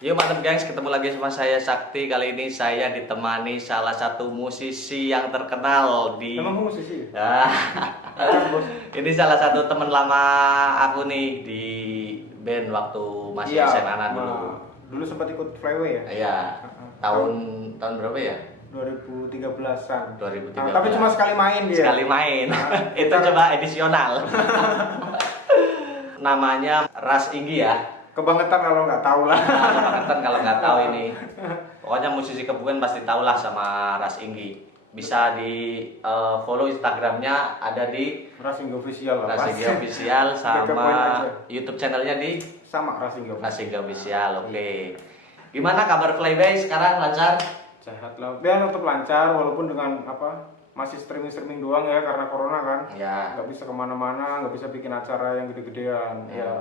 Yuk mantap gengs, ketemu lagi sama saya Sakti. Kali ini saya ditemani salah satu musisi yang terkenal di... Emang kamu musisi? Ah, Bos. ini salah satu teman lama aku nih di band waktu masih Iya, SMA dulu. Dulu sempat ikut Flyway ya? Iya, tahun berapa ya? 2013-an. 2013. Tapi cuma sekali main dia. Sekali main. Itu coba edisional. Namanya Ras Inggi ya. Kebangetan kalau nggak tahu lah. Kebangetan kalau nggak tahu ini. Pokoknya musisi Kebumen pasti tahu lah sama Ras Inggi. Bisa di follow Instagramnya, ada di Ras Inggi Official lah. Ras Inggi Official, Kepoin sama aja. YouTube channelnya di Sama Ras Inggi Official. Ras Inggi Official. Oke. Gimana kabar Flyby sekarang, lancar? Sehat lah. Biar tetap lancar walaupun dengan apa? Masih streaming doang ya karena corona kan. Ya. Nggak bisa kemana-mana, nggak bisa bikin acara yang gede-gedean. Ya. Ya.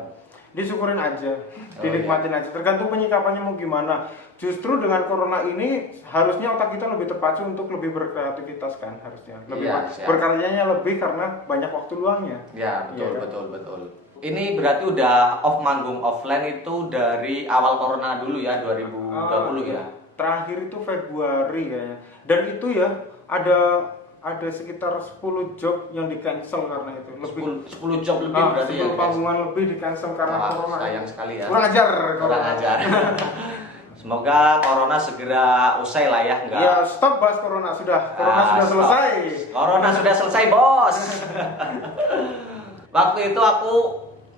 Disyukurin aja, Oh, dinikmatin aja. Tergantung penyikapannya mau gimana. Justru dengan corona ini harusnya otak kita lebih terpacu untuk lebih berkreativitas kan harusnya. Lebih Iya, siap. berkaryanya lebih karena banyak waktu luangnya. Ya, betul, Iya kan? betul. Ini berarti udah off manggung offline itu dari awal corona dulu ya, 2020 ya? Terakhir itu Februari kayaknya. Dan itu ya ada sekitar 10 job yang di cancel karena itu. 10 job lebih berarti ya? 10 panggungan lebih di cancel karena Wah, corona. sayang sekali ya. Kurang ajar. Kurang ajar. Semoga corona segera usai lah ya, enggak? Ya, stop bahas corona sudah. Corona sudah Stop. selesai. Corona sudah selesai, Bos. Waktu itu aku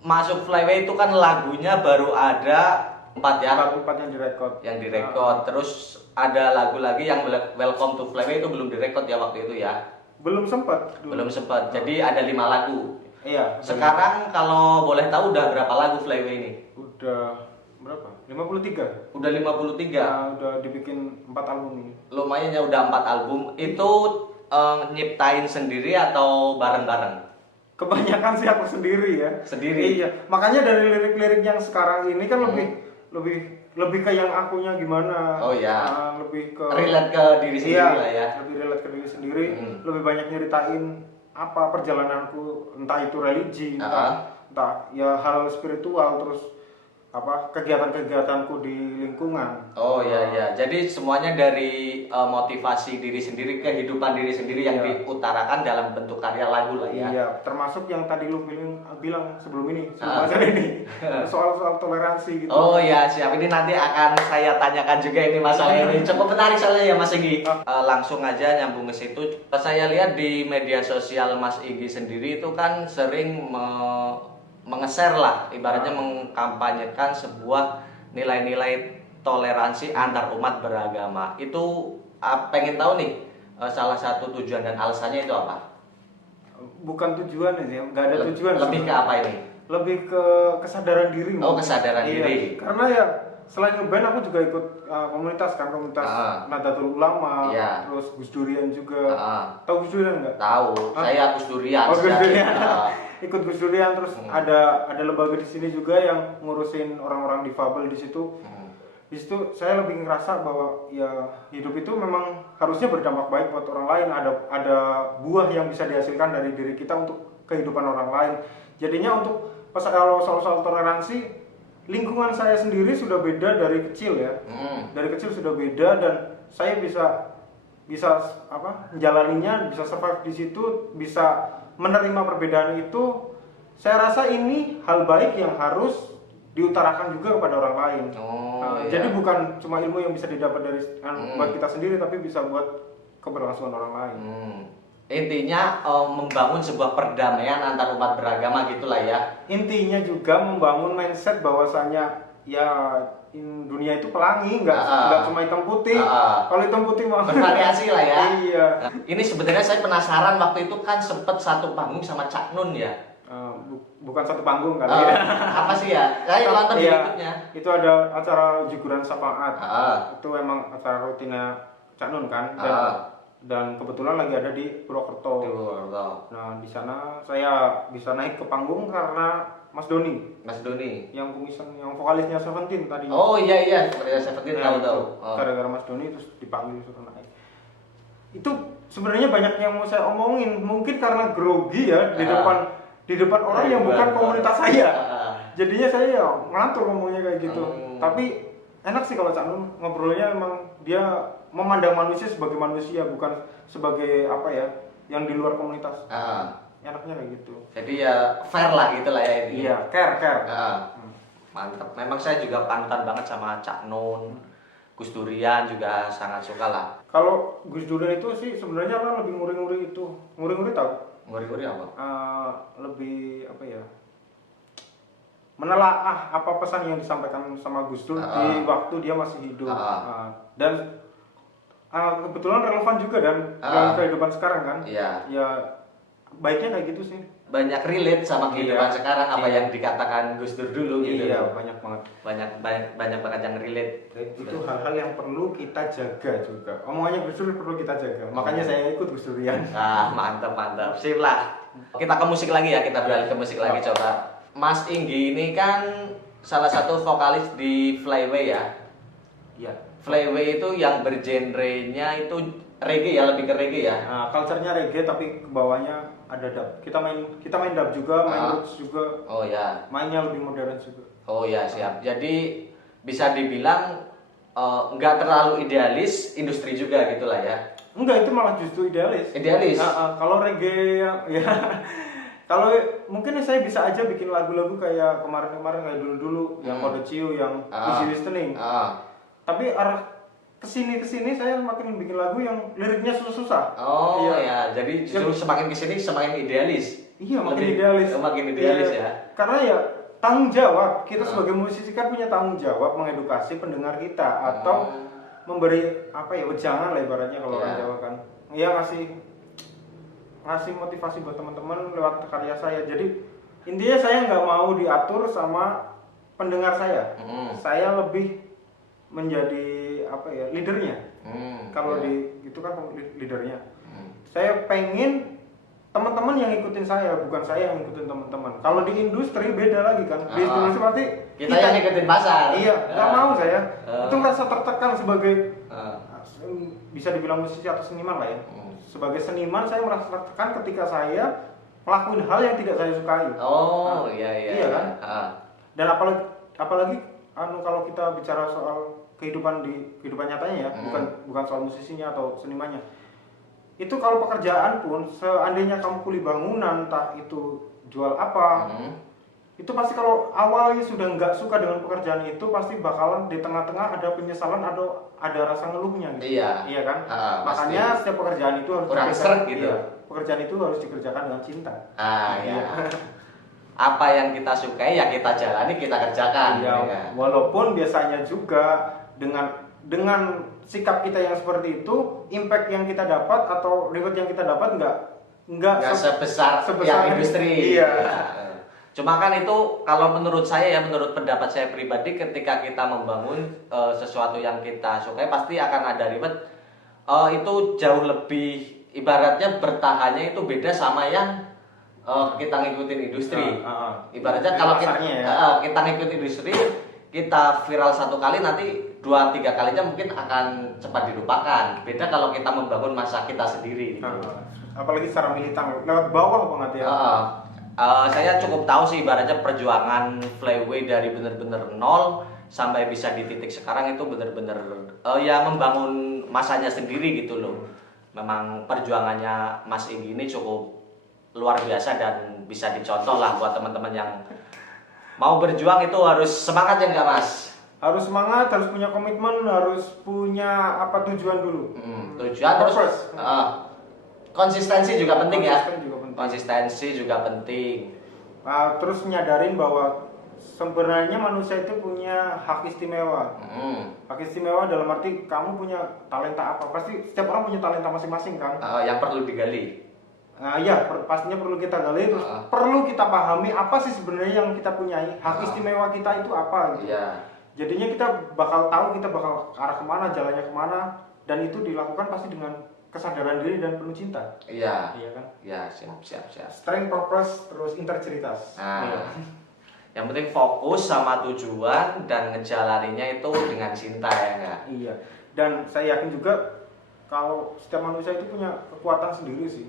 masuk Flyway itu kan lagunya baru ada 4 ya, Empat yang direkod. yang direkod. Terus ada lagu lagi yang Welcome to Flyway itu belum direkod ya waktu itu ya. Belum sempat. Belum sempat. Jadi ada 5 lagu. Iya. Sekarang kalau boleh tahu udah berapa lagu Flyway ini? Udah berapa? 53. Udah 53. Ya, udah dibikin 4 album ini. Lumayan ya, udah 4 album. Itu nyiptain sendiri atau bareng-bareng? Kebanyakan sih aku sendiri ya. Sendiri? Iya. Makanya dari lirik-lirik yang sekarang ini kan lebih ke yang akunya gimana. Oh ya. Lebih ke Relate ke diri sendiri iya, lah ya. lebih relate ke diri sendiri, Hmm. lebih banyak nyeritain apa perjalananku, entah itu religi, entah ya hal spiritual, terus apa kegiatan-kegiatanku di lingkungan. Oh iya. Jadi semuanya dari motivasi diri sendiri, kehidupan diri sendiri yang Iya. diutarakan dalam bentuk karya lagu lah ya. Iya, termasuk yang tadi lu bilang sebelum ini, sebelum acara ini, soal toleransi gitu. Oh ya, siap. Ini nanti akan saya tanyakan juga ini masalah ini. Cukup menarik soalnya ya Mas Igi. Langsung aja nyambung ke situ. Saya lihat di media sosial Mas Igi sendiri itu kan sering mengeser lah, ibaratnya mengkampanyekan sebuah nilai-nilai toleransi antar umat beragama. Itu pengen tahu nih, salah satu tujuan dan alasannya itu apa? Bukan tujuan aja, nggak ada tujuan. Lebih ke apa ini? Lebih ke kesadaran diri. Oh, kesadaran Iya, diri. karena ya selain ngeband aku juga ikut komunitas kan, komunitas Nahdlatul Ulama, Iya. terus Gus Durian juga. Tahu Gus Durian nggak? Tahu, saya Gus Durian. Oh, Gus sejati. Durian. Ikut Gus Durian, terus ada lembaga di sini juga yang ngurusin orang-orang difabel di situ. Di situ saya lebih ngerasa bahwa ya hidup itu memang harusnya berdampak baik buat orang lain. Ada buah yang bisa dihasilkan dari diri kita untuk kehidupan orang lain. Jadinya untuk kalau soal toleransi, lingkungan saya sendiri sudah beda dari kecil ya. Dari kecil sudah beda dan saya bisa apa? Menjalaninya, bisa survive di situ, bisa menerima perbedaan itu. Saya rasa ini hal baik yang harus diutarakan juga kepada orang lain. Iya. Jadi bukan cuma ilmu yang bisa didapat dari buat kita sendiri, tapi bisa buat keberlangsungan orang lain. Intinya membangun sebuah perdamaian antar umat beragama gitulah ya. Intinya juga membangun mindset bahwasanya ya dunia itu pelangi, nggak cuma hitam putih. Kalau hitam putih mah Bervariasi lah ya. Iya. Ini sebenarnya saya penasaran, waktu itu kan sempet satu panggung sama Cak Nun ya. Bukan satu panggung kali Apa sih ya? Saya nonton di YouTube-nya. Itu ada acara Juguran Syafaat. Itu emang acara rutinnya Cak Nun kan. Dan kebetulan lagi ada di Purwokerto. Nah, di sana saya bisa naik ke panggung karena Mas Doni. Mas Doni. Yang kumisan, yang vokalisnya Seventeen tadi. Oh iya, seperti Seventeen tahu. Gara-gara Mas Doni terus dipanggil suruh naik. Itu sebenarnya banyak yang mau saya omongin. Mungkin karena grogi ya di depan orang yang bukan komunitas saya. Jadinya saya ya ngelantur ngomongnya kayak gitu. Tapi enak sih kalau Cak Nun ngobrolnya, emang dia memandang manusia sebagai manusia, bukan sebagai apa ya, yang di luar komunitas. Enaknya kayak gitu. Jadi ya fair lah gitu lah ya ini. Iya, care. Mantap. Memang saya juga panutan banget sama Cak Nun. Gus Durian juga sangat suka lah. Kalau Gus Durian itu sih sebenarnya kan lebih nguri-nguri itu. Nguri-nguri tahu? Nguri-nguri apa? Lebih apa ya? Menelaah apa pesan yang disampaikan sama Gus Dur di waktu dia masih hidup. Dan kebetulan relevan juga dan dalam kehidupan sekarang kan. Iya. Ya baiknya kayak gitu sih. Banyak relate sama kehidupan sekarang apa yang dikatakan Gus Dur dulu gitu. Iya, banyak banget. Banyak banget yang relate. Itu hal-hal yang perlu kita jaga juga. Omongannya Gus Dur perlu kita jaga. Makanya saya ikut Gus Durian. Mantap. Sip lah. Kita ke musik lagi ya, kita beralih ke musik lagi coba. Mas Inggi ini kan salah satu vokalis di Flyway ya. Iya. Flyway itu yang bergenrenya itu reggae ya, lebih ke reggae ya. Culture-nya reggae tapi ke bawahnya ada dub. Kita main dub juga, main roots juga. Oh ya. Mainnya lebih modern juga. Oh ya, siap. Jadi bisa dibilang nggak terlalu idealis, industri juga gitulah ya. Enggak, itu malah justru idealis. Idealis. Kalau reggae ya kalau mungkin saya bisa aja bikin lagu-lagu kayak kemarin-kemarin kayak dulu-dulu yang Kode Ciu, yang easy listening. Tapi arah kesini saya makin bikin lagu yang liriknya susah-susah. Oh ya, jadi justru semakin kesini semakin idealis. Iya, makin idealis. Makin idealis ya. Karena ya tanggung jawab, kita sebagai musisi kan punya tanggung jawab mengedukasi pendengar kita atau memberi apa ya, wejangan lah ibaratnya kalau orang Jawa kan. Iya, ngasih motivasi buat teman-teman lewat karya saya. Jadi intinya saya nggak mau diatur sama pendengar saya. Saya lebih menjadi apa ya, leadernya. Kalau di itu kan leadernya. Saya pengen teman-teman yang ngikutin saya, bukan saya yang ngikutin teman-teman. Kalau di industri beda lagi kan. Di industri berarti kita yang ngikutin pasar. Iya, nggak mau saya. Itu merasa tertekan sebagai bisa dibilang musisi atau seniman lah ya. Sebagai seniman saya merasa tertekan ketika saya ngelakuin hal yang tidak saya sukai. Iya kan? Dan apalagi kalau kita bicara soal kehidupan nyatanya ya, bukan soal musisinya atau senimannya. Itu kalau pekerjaan pun, seandainya kamu kuli bangunan, entah itu jual apa, itu pasti kalau awalnya sudah nggak suka dengan pekerjaan itu, pasti bakalan di tengah-tengah ada penyesalan, ada rasa ngeluhnya gitu. Iya kan? Makanya setiap pekerjaan itu harus kurang seret gitu. Iya, pekerjaan itu harus dikerjakan dengan cinta. Iya. Apa yang kita sukai ya kita jalani, kita kerjakan. Iya. Ya. Walaupun biasanya juga dengan sikap kita yang seperti itu, impact yang kita dapat atau reward yang kita dapat nggak sebesar yang industri. Iya. Cuma kan itu kalau menurut saya ya, menurut pendapat saya pribadi, ketika kita membangun sesuatu yang kita sukai pasti akan ada reward. Itu jauh lebih, ibaratnya bertahannya itu beda sama yang kita ngikutin industri. Ibaratnya kalau kita ngikutin industri, kita viral satu kali, nanti 2-3 kalinya mungkin akan cepat dilupakan. Beda kalau kita membangun masa kita sendiri gitu. Apalagi secara militan lewat bawah banget ya. Saya cukup tahu sih ibaratnya perjuangan Flyway dari bener-bener nol sampai bisa di titik sekarang itu bener-bener ya membangun masanya sendiri gitu loh. Memang perjuangannya Mas Inggi ini cukup luar biasa dan bisa dicontoh lah buat teman-teman yang mau berjuang. Itu harus semangat ya enggak Mas? Harus semangat, harus punya komitmen, harus punya tujuan dulu. Tujuan terus konsistensi juga penting ya. Konsistensi juga penting. Terus nyadarin bahwa sebenarnya manusia itu punya hak istimewa. Hak istimewa dalam arti kamu punya talenta apa? Pasti setiap orang punya talenta masing-masing kan. Yang perlu digali. Ya, pastinya perlu kita gali, terus perlu kita pahami apa sih sebenarnya yang kita punyai. Hak istimewa kita itu apa gitu. Jadinya kita bakal tahu kita bakal arah kemana, jalannya kemana, dan itu dilakukan pasti dengan kesadaran diri dan penuh cinta. Iya kan? Iya, siap. Strength, purpose, terus integritas. Yang penting fokus sama tujuan dan ngejalaninya itu dengan cinta ya enggak? Iya. Dan saya yakin juga kalau setiap manusia itu punya kekuatan sendiri sih.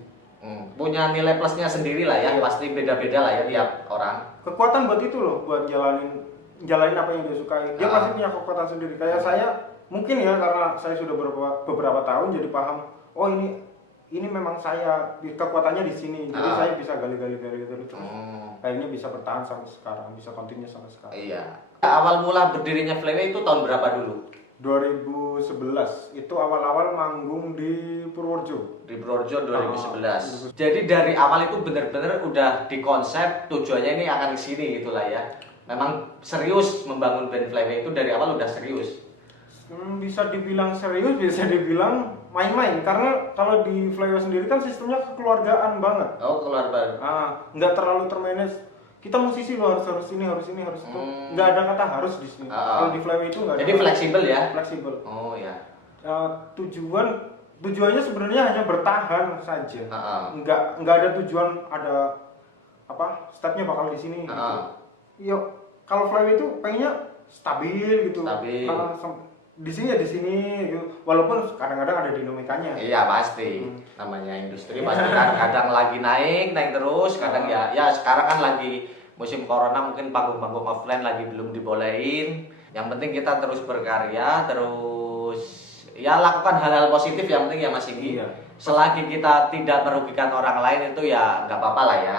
Punya nilai plusnya sendiri lah ya, pasti beda-beda lah ya tiap orang. Kekuatan buat itu loh, buat jalanin jalanin apa yang dia sukai. Dia pasti punya kekuatan sendiri. Kayak saya mungkin ya, karena saya sudah beberapa tahun jadi paham, oh ini memang saya kekuatannya di sini, jadi saya bisa gali terus. Kayaknya bisa bertahan sampai sekarang, bisa continue sampai sekarang. Iya. Awal mula berdirinya Flewe itu tahun berapa dulu? 2011 itu awal-awal manggung di Purworejo. Di Purworejo 2011. Jadi dari awal itu benar-benar udah dikonsep tujuannya ini akan ke sini gitulah ya. Memang serius membangun band Flewe itu dari awal udah serius. Bisa dibilang serius, bisa dibilang main-main, karena kalau di Flewe sendiri kan sistemnya kekeluargaan banget. Oh, keluarga. Nggak terlalu termanage. Kita musisi lo harus ini harus itu. Nggak ada kata harus di sini. Kalau di Flewe itu nggak ada. Jadi fleksibel ya? Fleksibel. Oh ya. Tujuannya sebenarnya hanya bertahan saja. Nggak ada tujuan ada apa stepnya bakal di sini. Gitu. Yo, kalau Flewe itu pengennya stabil gitu. Stabil. Di sini ya di sini gitu. Walaupun kadang-kadang ada dinamikanya. Iya pasti. Namanya industri pasti kan kadang lagi naik terus, kadang ya sekarang kan lagi musim corona, mungkin panggung-panggung offline lagi belum dibolehin. Yang penting kita terus berkarya, terus ya lakukan hal-hal positif, yang penting ya Mas Inggi. Iya. Selagi kita tidak merugikan orang lain itu ya nggak apa-apa lah ya.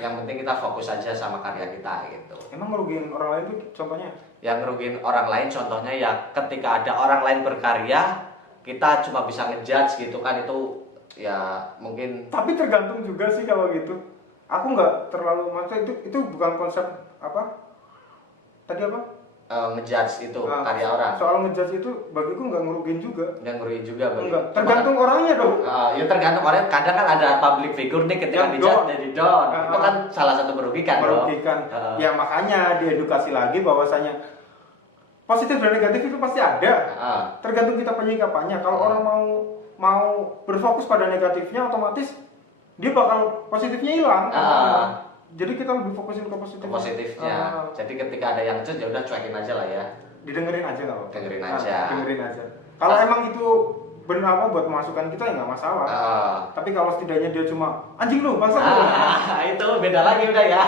Yang penting kita fokus aja sama karya kita gitu. Emang ngerugiin orang lain itu contohnya? Yang ngerugiin orang lain contohnya ya ketika ada orang lain berkarya, kita cuma bisa ngejudge gitu kan, itu ya mungkin. Tapi tergantung juga sih kalau gitu. Aku nggak terlalu maksud itu bukan konsep apa? Tadi apa? Ngejudge itu karya orang. Soal ngejudge itu bagiku nggak ngerugiin juga. Nggak ngerugiin juga bagi. Enggak, tergantung orangnya dong. Ya tergantung orang. Kadang kan ada public figure nih ketika dijudge jadi down. Itu kan salah satu merugikan. Merugikan. Ya makanya diedukasi lagi bahwasanya positif dan negatif itu pasti ada. Tergantung kita penyikapannya. Kalau orang mau berfokus pada negatifnya, otomatis dia bakal positifnya hilang. Jadi kita lebih fokusin ke positifnya. Jadi ketika ada yang ngejudge ya udah cuekin aja lah ya. Didengerin aja kalau. Dengerin aja. Dengerin aja. Kalau emang itu benar apa buat masukan kita ya nggak masalah. Tapi kalau setidaknya dia cuma anjing lu bangsa lu. Itu beda lagi udah ya.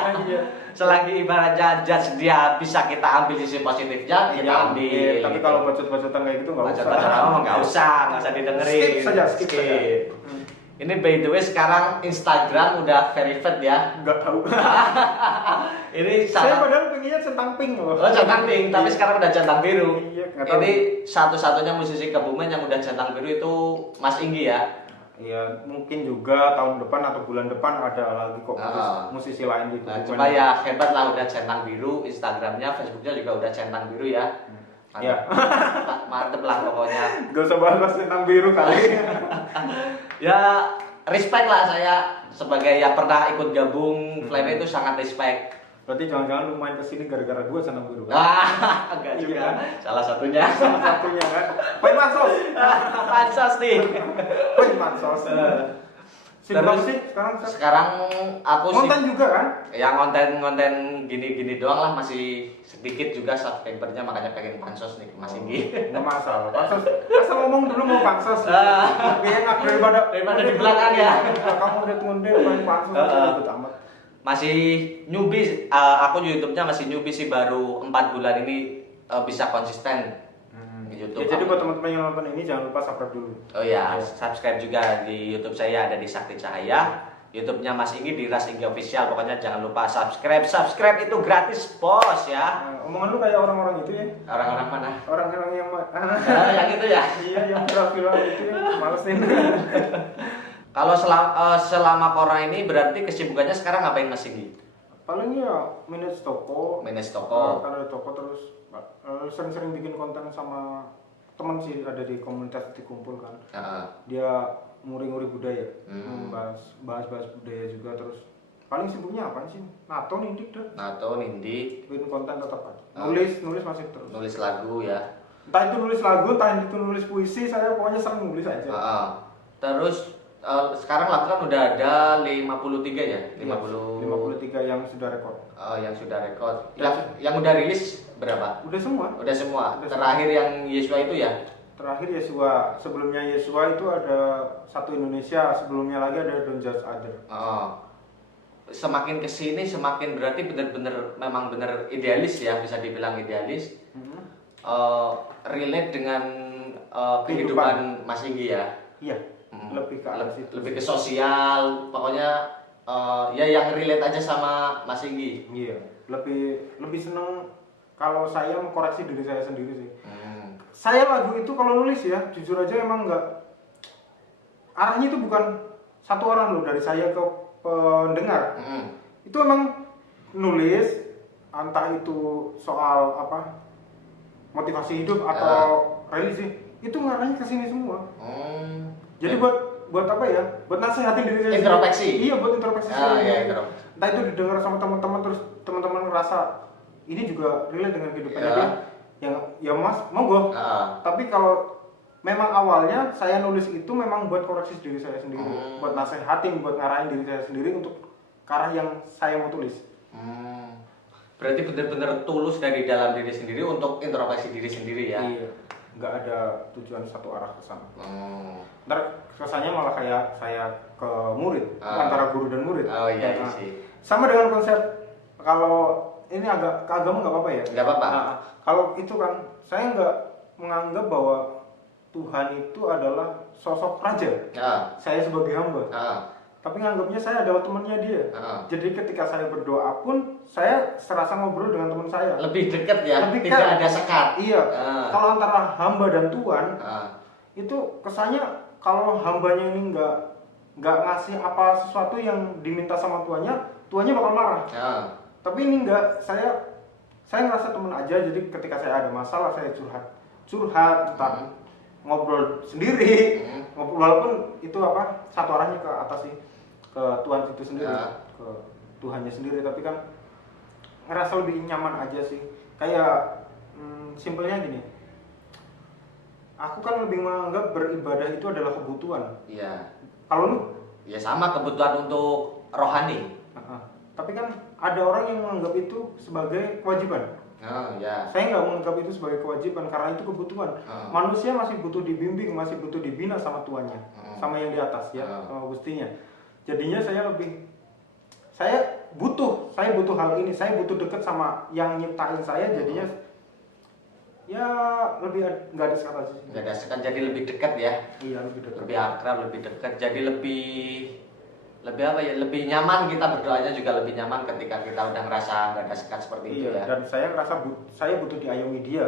Selagi ibaratnya judge dia bisa kita ambil sisi positifnya, kita ambil. Tapi kalau bacot-bacotan kayak gitu nggak usah. Bacot-bacotan nggak usah didengerin. Skip saja. Ini by the way sekarang Instagram udah verified ya. Nggak tahu. Ini saya padahal pengennya centang pink loh. Oh centang pink, tapi sekarang udah centang biru. Iya, ini satu-satunya musisi Kebumen yang udah centang biru itu Mas Inggi ya. Iya, mungkin juga tahun depan atau bulan depan ada lagi kok musisi lain di Kebumen. Cuma ya hebat lah udah centang biru, Instagramnya, Facebooknya juga udah centang biru ya. Iya. Mantep lah pokoknya. Gak usah bahas centang biru kali. Ya respect lah, saya sebagai yang pernah ikut gabung Flewe itu sangat respect. Berarti jangan-jangan lu main kesini gara-gara gua centang biru. Enggak juga. Kan? Salah satunya kan. Poin pansos. Pansos nih. Poin pansos. Terus sih sekarang aku konten juga kan? Ya konten gini-gini doang lah, masih sedikit juga subscribernya, makanya pengen pansos nih Mas Inggi. Nggak masalah, pansos. Asal ngomong dulu mau pansos. Lebih enak daripada di belakang ya. Kamu udah tunde main pansos ribet amat. Masih newbie, aku YouTube-nya masih newbie sih, baru 4 bulan ini bisa konsisten. YouTube. Ya, jadi buat teman-teman yang nonton ini jangan lupa subscribe dulu. Oh ya, subscribe juga di YouTube saya, ada di Sakti Cahaya. YouTube-nya Mas Inggi di Ras Inggi Official. Pokoknya jangan lupa subscribe. Subscribe itu gratis, bos ya. Omongan lu kayak orang-orang itu ya. Orang-orang mana? Orang-orang yang yang itu ya. Iya, yang viral itu ya. Males nih. Kalau selama corona ini berarti kesibukannya sekarang ngapain Mas Inggi? Paling ya manage toko. Manage toko. Kan ada toko terus sering-sering bikin konten sama teman sih, ada di komunitas dikumpul kan. Dia nguri-nguri budaya, bahas budaya juga. Terus paling sibuknya apa sih? Nato nindik dah. Nato nindik. Bikin konten tetap aja. Nulis masih terus. Nulis lagu ya. Entah itu nulis lagu, entah itu nulis puisi, saya pokoknya sering nulis aja. Terus sekarang lagu kan udah ada 53 ya? 53 yang sudah rekod. Yang sudah rekod. Yang udah rilis berapa? Udah semua. Udah semua. Terakhir yang Yesua itu ya? Terakhir Yesua. Sebelumnya Yesua itu ada Satu Indonesia, sebelumnya lagi ada Don't Judge Other. semakin kesini semakin berarti benar-benar memang benar idealis ya, bisa dibilang idealis. Relate dengan kehidupan Mas Inggi ya. Iya. Lebih ke arah situ. Lebih ke sosial, pokoknya ya yang relate aja sama Mas Inggi. Iya. Lebih seneng kalau saya mengkoreksi diri saya sendiri sih. Saya lagu itu kalau nulis ya, jujur aja emang nggak, arahnya itu bukan satu orang loh, dari saya ke pendengar. Itu emang nulis, entah itu soal apa, motivasi hidup atau religi, itu ngarahnya ke sini semua. Jadi buat apa ya? Buat nasihatin diri saya. Introspeksi. Iya, buat introspeksi. Iya, introspeksi. Entah itu didengar sama teman-teman, terus teman-teman ngerasa ini juga relate dengan kehidupannya dia. Ya Mas, monggo. Tapi kalau memang awalnya saya nulis itu memang buat koreksi diri saya sendiri, buat nasihatin, buat ngarahin diri saya sendiri untuk ke arah yang saya mau tulis. Berarti benar-benar tulus dari dalam diri sendiri untuk introspeksi diri sendiri ya. Iya, nggak ada tujuan satu arah ke sana. Ntar kesannya malah kayak saya ke murid, antara guru dan murid. Oh iya, iya sih. Sama dengan konsep, kalau ini agak ke agama nggak apa-apa ya? Nggak apa-apa. Nah, kalau itu kan saya nggak menganggap bahwa Tuhan itu adalah sosok raja. Saya sebagai hamba. Tapi nganggapnya saya adalah temannya dia. Jadi ketika saya berdoa pun saya serasa ngobrol dengan teman saya. Lebih dekat ya. Lebih tidak ada sekat. Iya. Kalau antara hamba dan Tuhan, itu kesannya kalau hambanya ini nggak ngasih apa sesuatu yang diminta sama tuannya bakal marah. Tapi ini enggak, saya ngerasa teman aja. Jadi ketika saya ada masalah saya curhat, entah ngobrol sendiri, ngobrol, walaupun itu apa, satu arahnya ke atas sih, ke Tuhan itu sendiri, ke Tuhannya sendiri. Tapi kan ngerasa lebih nyaman aja sih. Kayak simpelnya gini, aku kan lebih menganggap beribadah itu adalah kebutuhan. Iya. Kalau lu? Ya sama, kebutuhan untuk rohani. Tapi kan ada orang yang menganggap itu sebagai kewajiban. Ya. Saya nggak menganggap itu sebagai kewajiban karena itu kebutuhan. Manusia masih butuh dibimbing, masih butuh dibina sama tuannya, sama yang di atas ya, sama gustinya. Jadinya saya butuh hal ini, saya butuh dekat sama yang nyiptain saya. Jadinya ya lebih nggak ada sekat sih. Nggak ada sekat, jadi lebih dekat ya. Iya, lebih dekat. Lebih akrab, lebih dekat. Jadi lebih apa ya, lebih nyaman, kita berdoanya juga lebih nyaman ketika kita udah ngerasa nggak ada sekat seperti itu ya. Dan saya ngerasa saya butuh diayomi dia,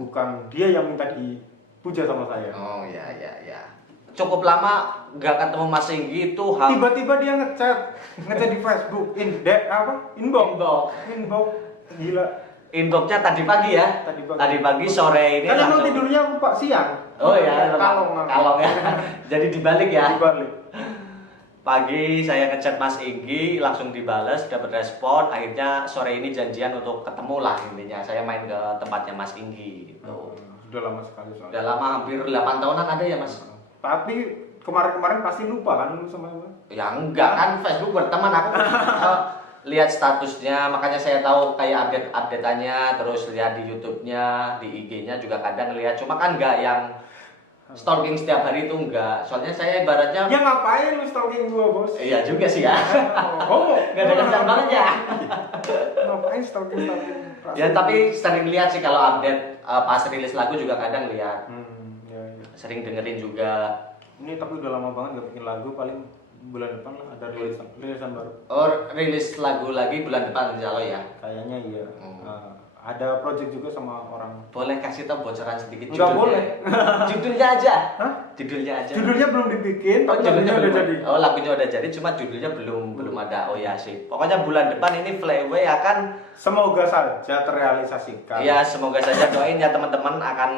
bukan dia yang minta dipuja sama saya. Oh ya. Cukup lama nggak ketemu Mas Inggi itu tiba-tiba dia ngechat di Facebook, inbox, gila. Inboxnya tadi pagi ya. Tadi pagi, sore ini. Kan emang tidurnya aku Pak siang. Oh ya, kalong ya. Jadi dibalik ya. Dibalik. Pagi saya ngechat Mas Inggi, langsung dibales, dapat respon. Akhirnya sore ini janjian untuk ketemu lah intinya. Saya main ke tempatnya Mas Inggi gitu. Sudah lama sekali soalnya. Udah lama, hampir 8 tahunan ada ya Mas. Tapi kemarin pasti lupa kan lu sama gue? Ya enggak kan, Facebook berteman aku. Lihat statusnya, makanya saya tahu kayak update-updateannya, terus lihat di YouTube-nya, di IG-nya juga kadang lihat. Cuma kan enggak yang stalking setiap hari itu enggak. Soalnya saya ibaratnya, ya ngapain lu stalking gua, Bos? Iya juga sih ya. Enggak ada kerjaan banget ya. Ngapain stalking? Ya tapi sering lihat sih kalau update pas rilis lagu juga kadang lihat. Ya. Sering dengerin juga. Ini tapi udah lama banget gak bikin lagu, paling bulan depan lah ada rilisan baru. Oh, rilis lagu lagi bulan depan insya Allah ya? Kayaknya iya. Ada project juga sama orang. Boleh kasih tau bocoran sedikit? Nggak boleh. Judulnya aja. Hah? Judulnya aja. Judulnya belum dibikin. Oh, judulnya udah belum jadi. Oh, lagunya udah jadi, cuma judulnya belum ada. Oh ya sih. Pokoknya bulan depan ini Flyaway akan, semoga saja terrealisasikan. Iya, semoga saja, doain ya teman-teman, akan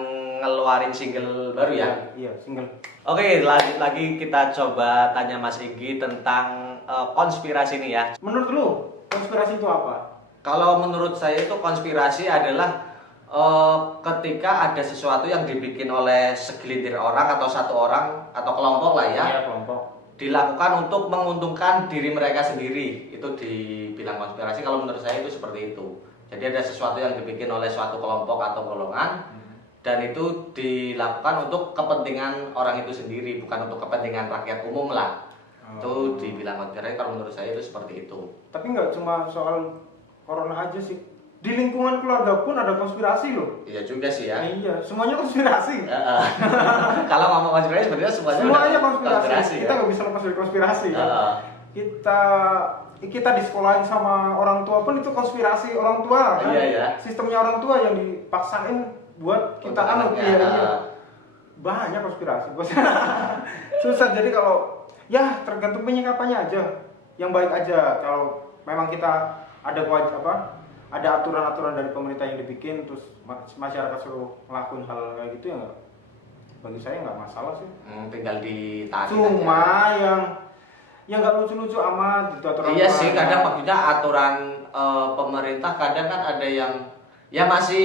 ngeluarin single baru ya. Iya, single. Oke, lanjut lagi kita coba tanya Mas Inggi tentang konspirasi nih ya. Menurut lu, konspirasi itu apa? Kalau menurut saya itu konspirasi adalah ketika ada sesuatu yang dibikin oleh segelintir orang atau satu orang atau kelompok lah ya. Iya, kelompok. Dilakukan untuk menguntungkan diri mereka sendiri. Itu dibilang konspirasi kalau menurut saya itu seperti itu. Jadi ada sesuatu yang dibikin oleh suatu kelompok atau golongan dan itu dilakukan untuk kepentingan orang itu sendiri, bukan untuk kepentingan rakyat umum lah. Itu dibilang konspirasi, kalau menurut saya itu seperti itu. Tapi nggak cuma soal corona aja sih. Di lingkungan keluarga pun ada konspirasi loh. Iya juga sih ya. Iya, semuanya konspirasi. Kalau ngomong konspirasi sebenarnya Semuanya konspirasi. ya. Kita nggak bisa lepas dari konspirasi kan. Kita disekolahin sama orang tua pun itu konspirasi orang tua kan. Iya, iya. Sistemnya orang tua yang dipaksain buat kita Untuk iya. anaknya. Banyak konspirasi bos. Susah, jadi kalau ya tergantung penyikapannya aja. Yang baik aja. Kalau memang kita ada ada aturan-aturan dari pemerintah yang dibikin, terus masyarakat suruh ngelakuin hal kayak gitu ya nggak, bagi saya nggak masalah sih. Tinggal ditaati Cuma aja. yang nggak lucu-lucu amat gitu aturan. Iya sih, kadang maksudnya aturan pemerintah kadang kan ada yang ya masih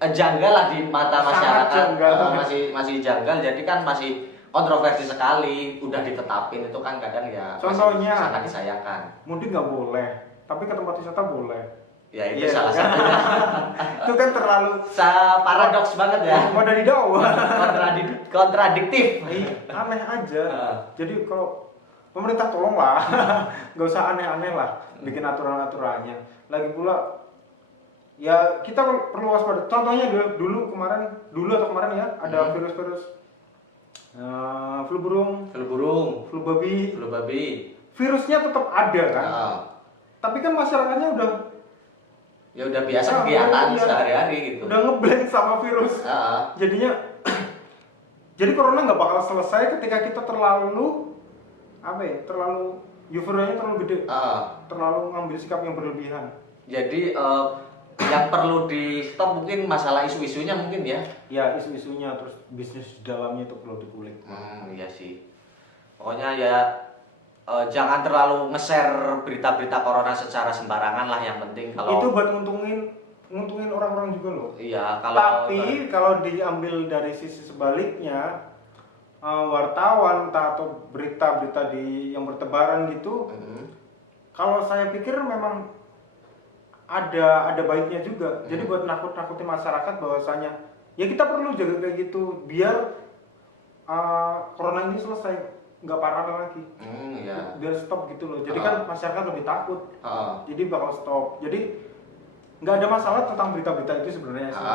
janggal lah di mata Sangat masyarakat. janggal. Masih janggal, jadi kan masih kontroversi sekali. Udah ditetapin itu kan kadang ya Contohnya, masih sangat disayangkan. mudik nggak boleh, tapi ke tempat wisata boleh. Ya itu Iya. salah satunya. Itu kan terlalu Paradoks banget ya. dari jauh. Kontradiktif. Aneh aja. Jadi kalau pemerintah tolonglah, nggak usah aneh-aneh lah bikin aturan-aturannya. Lagi pula ya kita perlu waspada. Contohnya dulu atau kemarin ya ada virus-virus flu burung, Flu burung, flu babi. flu babi. Virusnya tetap ada kan, tapi kan masyarakatnya Ya udah biasa kegiatan iya. sehari-hari gitu. udah ngeblend sama virus. Jadinya jadi corona nggak bakal selesai ketika kita terlalu euforianya terlalu gede, terlalu ngambil sikap yang berlebihan. Jadi yang perlu di stop mungkin masalah isu-isunya mungkin ya. Ya isu-isunya, terus bisnis di dalamnya itu perlu dikulik. Iya sih. Pokoknya ya jangan terlalu nge-share berita-berita corona secara sembarangan lah, yang penting kalau Itu buat nguntungin orang-orang juga loh. Iya, Tapi kalau diambil dari sisi sebaliknya, wartawan atau berita-berita yang bertebaran gitu, kalau saya pikir memang ada baiknya juga. Jadi buat nakut-nakutin masyarakat bahwasanya ya kita perlu jaga kayak gitu biar corona ini selesai, nggak parah lagi. Iya. Biar stop gitu loh. Jadi kan masyarakat lebih takut. Jadi bakal stop. Jadi nggak ada masalah tentang berita-berita itu sebenarnya sih.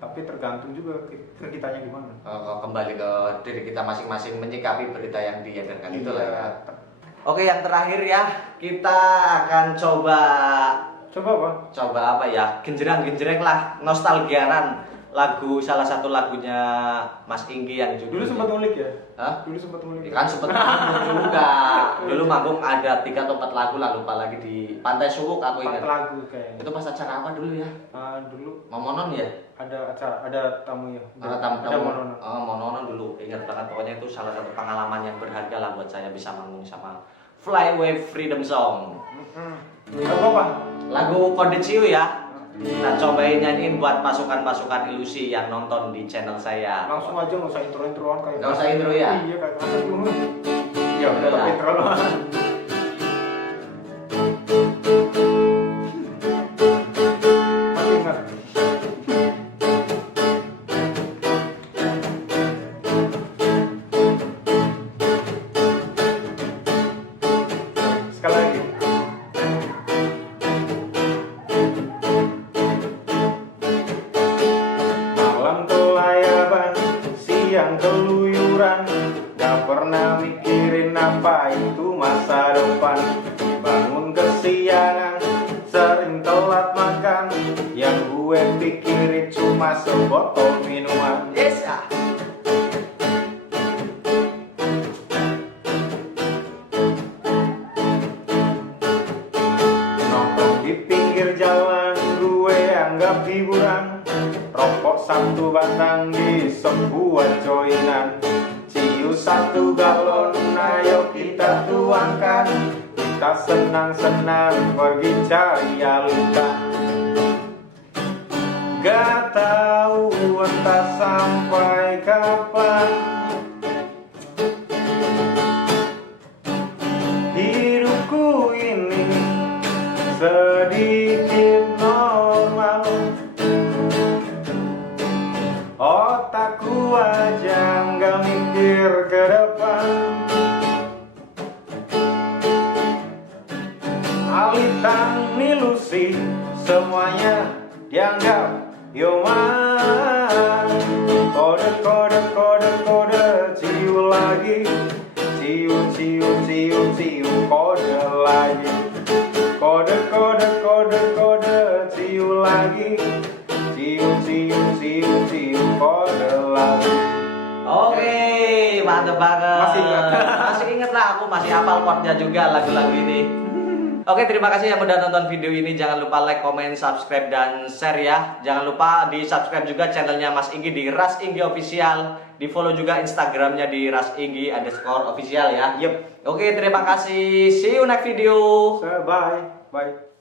Tapi tergantung juga ke kitanya gimana. Kembali ke diri kita masing-masing menyikapi berita yang diedarkan itu lah ya. Iya. Oke, yang terakhir ya, kita akan coba apa ya, genjreng-genjreng lah, nostalgiaran salah satu lagunya Mas Inggi yang Dulu judulnya sempat ngulik ya? Hah? Dulu sempat ngulik. Kan sempet juga. Dulu manggung ada 3 atau 4 lagu lah, lupa lagi, di Pantai Suwuk aku 4 ingat. lagu kayaknya. Itu pas acara apa dulu ya? Dulu Momonon ya? ada tamu ya. Ada tamu. Mononon. Mononon dulu. Ingat banget, pokoknya itu salah satu pengalaman yang berharga lah buat saya bisa manggung sama Flyway Freedom Song. Lagu apa? Lagu Kode Ciu ya. Kita cobain nyanyiin buat pasukan-pasukan ilusi yang nonton di channel saya. Langsung aja, nggak usah intro-introan kayak. Nggak usah intro ya? Iya kayak kaset dulu. Ya udah lah. Intro loh. Masih ingat? Sekali lagi. Malam kelayaban, siang keluyuran, gak pernah mikirin apa itu masa depan. Bangun kesiangan, sering telat makan, yang gue pikirin cuma sebotol minuman. Yes ya. Nongkrong di pinggir jalan, gue anggap hiburan. Rokok 1 batang di sebuah joinan. Ciu 1 galon, ayo kita tuangkan. Kita senang-senang pergi cari alukan. Gak tahu entah sampai kapan hidupku ini sedikit normal. Otakku aja nggak mikir ke depan. Kode, kode, kode, kode, cium lagi. Cium, cium, cium, cium, kode lagi. Kode, kode, kode, kode, cium lagi. Cium, cium, cium, cium, kode lagi. Oke, mantep banget. Masih ingat. Masih inget lah, aku masih hafal chordnya juga lagu-lagu ini. Oke, terima kasih yang udah nonton video ini. Jangan lupa like, comment, subscribe, dan share ya. Jangan lupa di subscribe juga channelnya Mas Inggi di Ras Inggi Official. Di follow juga Instagramnya di @rasinggi_official ya. Yep. Oke, terima kasih. See you next video. Bye. Bye.